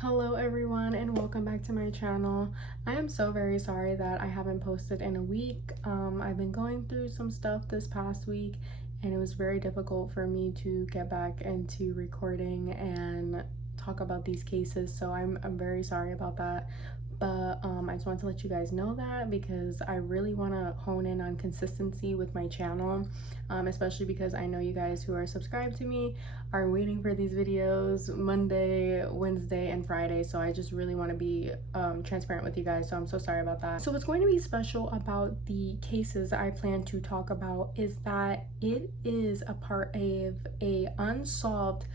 Hello everyone and welcome back to my channel. I am so very sorry that I haven't posted in a week. I've been going through some stuff this past week and it was very difficult for me to get back into recording and talk about these cases, so I'm very sorry about that. But I just want to let you guys know that because I really want to hone in on consistency with my channel, especially because I know you guys who are subscribed to me are waiting for these videos Monday, Wednesday, and Friday. So I just really want to be transparent with you guys. So I'm so sorry about that. So what's going to be special about the cases I plan to talk about is that it is a part of a unsolved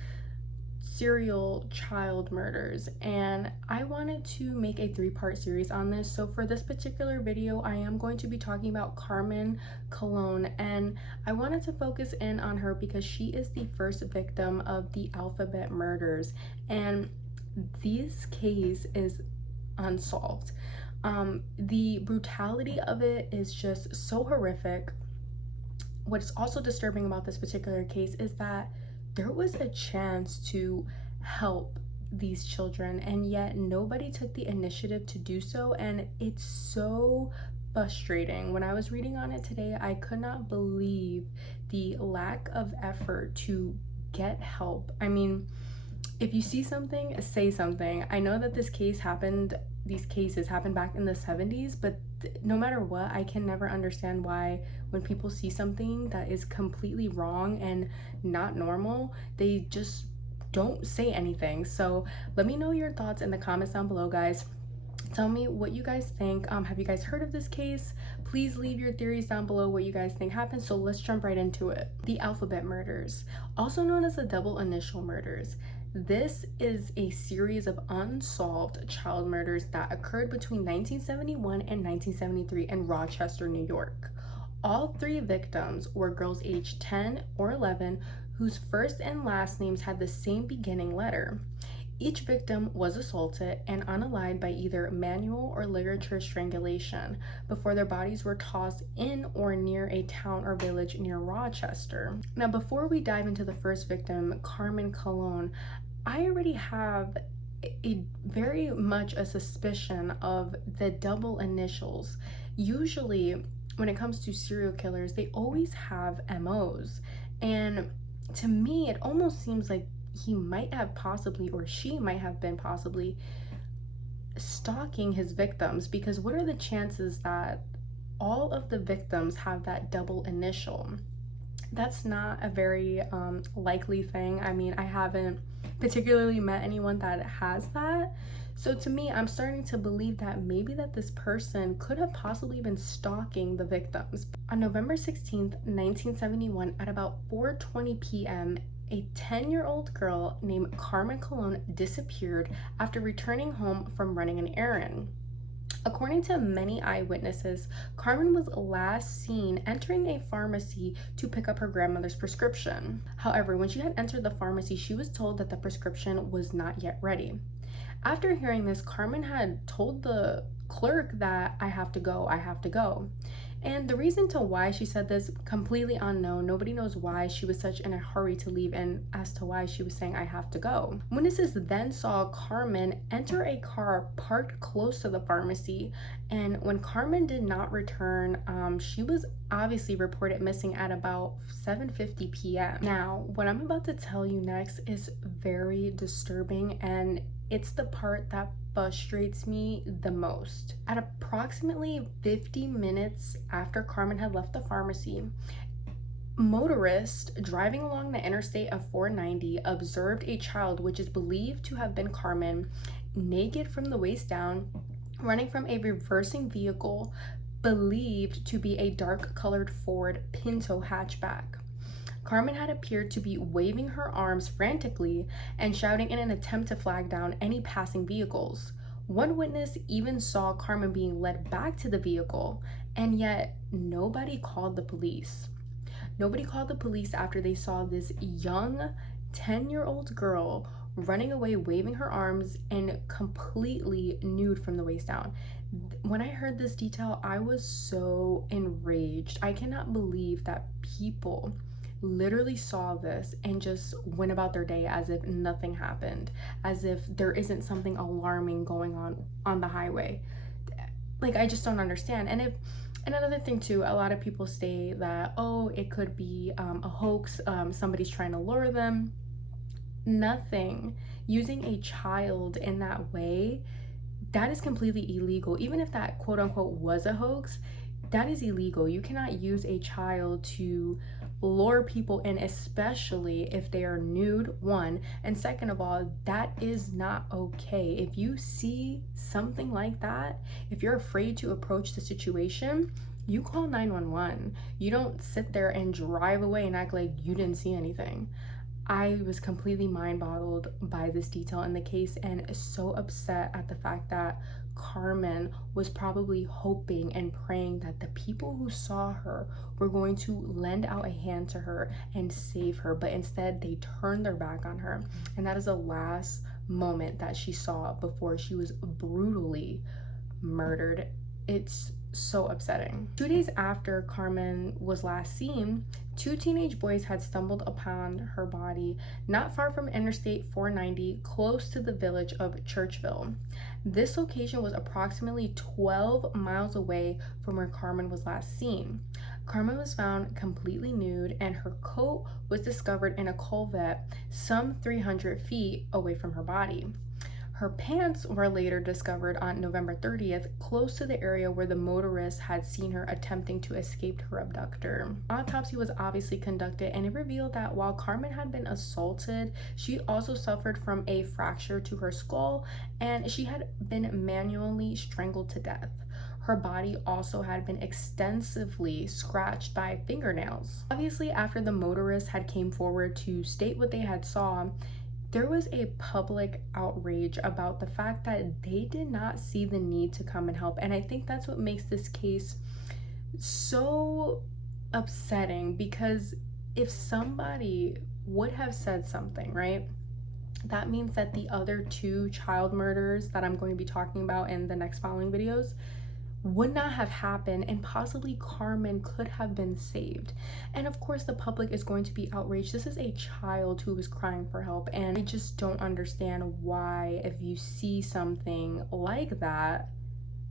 serial child murders, and I wanted to make a 3-part series on this. So for this particular video I am going to be talking about Carmen Colon, and I wanted to focus in on her because she is the first victim of the alphabet murders, and this case is unsolved. The brutality of it is just so horrific. What's also disturbing about this particular case is that there was a chance to help these children and yet nobody took the initiative to do so, and it's so frustrating. When I was reading on it today, I could not believe the lack of effort to get help. I mean, if you see something, say something. I know that these cases happened back in the 70s, but no matter what, I can never understand why when people see something that is completely wrong and not normal, they just don't say anything. So let me know your thoughts in the comments down below, guys. Tell me what you guys think. Have you guys heard of this case? Please leave your theories down below, what you guys think happened. So let's jump right into it. The alphabet murders, also known as the double initial murders. This is a series of unsolved child murders that occurred between 1971 and 1973 in Rochester, New York. All 3 victims were girls aged 10 or 11 whose first and last names had the same beginning letter. Each victim was assaulted and unalived by either manual or ligature strangulation before their bodies were tossed in or near a town or village near Rochester. Now, before we dive into the first victim, Carmen Colon, I already have very much a suspicion of the double initials. Usually, when it comes to serial killers, they always have MOs. And to me, it almost seems like he might have possibly, or she might have been possibly, stalking his victims, because what are the chances that all of the victims have that double initial? That's not a very likely thing. I mean, I haven't particularly met anyone that has that. So to me, I'm starting to believe that maybe that this person could have possibly been stalking the victims. On November 16th, 1971, at about 4:20 p.m., a 10-year-old girl named Carmen Colon disappeared after returning home from running an errand. According to many eyewitnesses, Carmen was last seen entering a pharmacy to pick up her grandmother's prescription. However, when she had entered the pharmacy, she was told that the prescription was not yet ready. After hearing this, Carmen had told the clerk that I have to go. And the reason to why she said this, completely unknown. Nobody knows why she was such in a hurry to leave and as to why she was saying I have to go. Witnesses then saw Carmen enter a car parked close to the pharmacy, and when Carmen did not return, she was obviously reported missing at about 7:50 p.m. Now, what I'm about to tell you next is very disturbing, and it's the part that frustrates me the most. At approximately 50 minutes after Carmen had left the pharmacy, motorists driving along the interstate of 490 observed a child, which is believed to have been Carmen, naked from the waist down, running from a reversing vehicle believed to be a dark-colored Ford Pinto hatchback. Carmen had appeared to be waving her arms frantically and shouting in an attempt to flag down any passing vehicles. One witness even saw Carmen being led back to the vehicle, and yet nobody called the police. Nobody called the police after they saw this young 10-year-old girl running away, waving her arms, and completely nude from the waist down. When I heard this detail, I was so enraged. I cannot believe that people literally saw this and just went about their day as if nothing happened, as if there isn't something alarming going on the highway. Like, I just don't understand. And another thing too, a lot of people say that, oh, it could be a hoax, somebody's trying to lure them. Nothing. Using a child in that way, that is completely illegal. Even if that quote unquote was a hoax, that is illegal. You cannot use a child to lure people in, especially if they are nude, one, and second of all, that is not okay. If you see something like that, if you're afraid to approach the situation, you call 911. You don't sit there and drive away and act like you didn't see anything. I was completely mind-boggled by this detail in the case and so upset at the fact that Carmen was probably hoping and praying that the people who saw her were going to lend out a hand to her and save her, but instead they turned their back on her. And that is the last moment that she saw before she was brutally murdered. It's so upsetting. 2 days after Carmen was last seen, 2 teenage boys had stumbled upon her body not far from Interstate 490, close to the village of Churchville. This location was approximately 12 miles away from where Carmen was last seen. Carmen was found completely nude and her coat was discovered in a culvert some 300 feet away from her body. Her pants were later discovered on November 30th, close to the area where the motorist had seen her attempting to escape her abductor. Autopsy was obviously conducted, and it revealed that while Carmen had been assaulted, she also suffered from a fracture to her skull, and she had been manually strangled to death. Her body also had been extensively scratched by fingernails. Obviously, after the motorist had came forward to state what they had saw, there was a public outrage about the fact that they did not see the need to come and help. And I think that's what makes this case so upsetting, because if somebody would have said something, right, that means that the other 2 child murders that I'm going to be talking about in the next following videos would not have happened, and possibly Carmen could have been saved. And of course the public is going to be outraged. This is a child who was crying for help, and I just don't understand why, if you see something like that,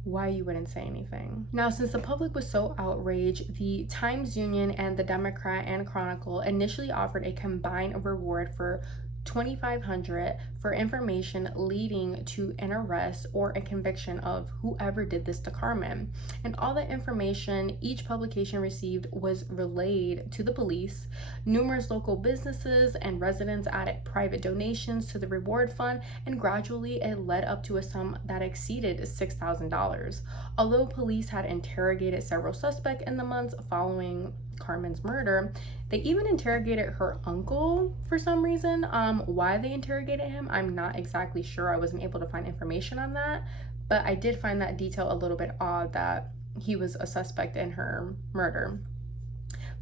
why you wouldn't say anything. Now, since the public was so outraged, the Times-Union and the Democrat and Chronicle initially offered a combined reward for $2,500 for information leading to an arrest or a conviction of whoever did this to Carmen. And all the information each publication received was relayed to the police. Numerous local businesses and residents added private donations to the reward fund, and gradually it led up to a sum that exceeded $6,000. Although police had interrogated several suspects in the months following Carmen's murder, they even interrogated her uncle for some reason. Why they interrogated him, I'm not exactly sure. I wasn't able to find information on that, but I did find that detail a little bit odd, that he was a suspect in her murder.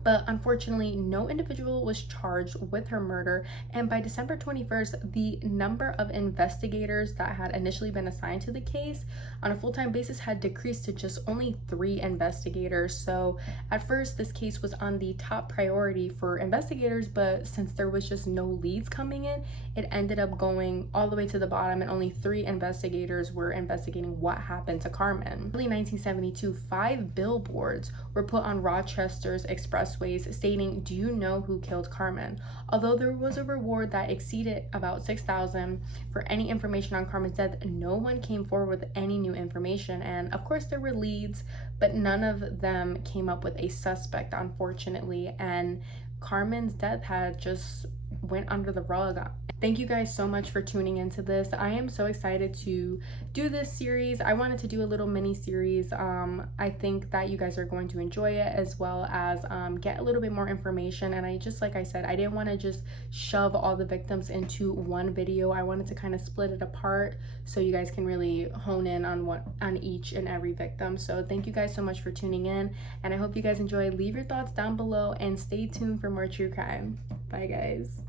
But unfortunately, no individual was charged with her murder, and by December 21st, the number of investigators that had initially been assigned to the case on a full-time basis had decreased to just only 3 investigators. So at first, this case was on the top priority for investigators, but since there was just no leads coming in, it ended up going all the way to the bottom, and only 3 investigators were investigating what happened to Carmen. In early 1972, 5 billboards were put on Rochester's expressways stating, "Do you know who killed Carmen?" Although there was a reward that exceeded about $6,000 for any information on Carmen's death, no one came forward with any new information. And of course there were leads, but none of them came up with a suspect, unfortunately, and Carmen's death had just went under the rug. Thank you guys so much for tuning into this. I am so excited to do this series. I wanted to do a little mini series. I think that you guys are going to enjoy it, as well as get a little bit more information. And I just, like I said, I didn't want to just shove all the victims into one video. I wanted to kind of split it apart so you guys can really hone in on each and every victim. So thank you guys so much for tuning in, and I hope you guys enjoy. Leave your thoughts down below and stay tuned for more true crime. Bye guys.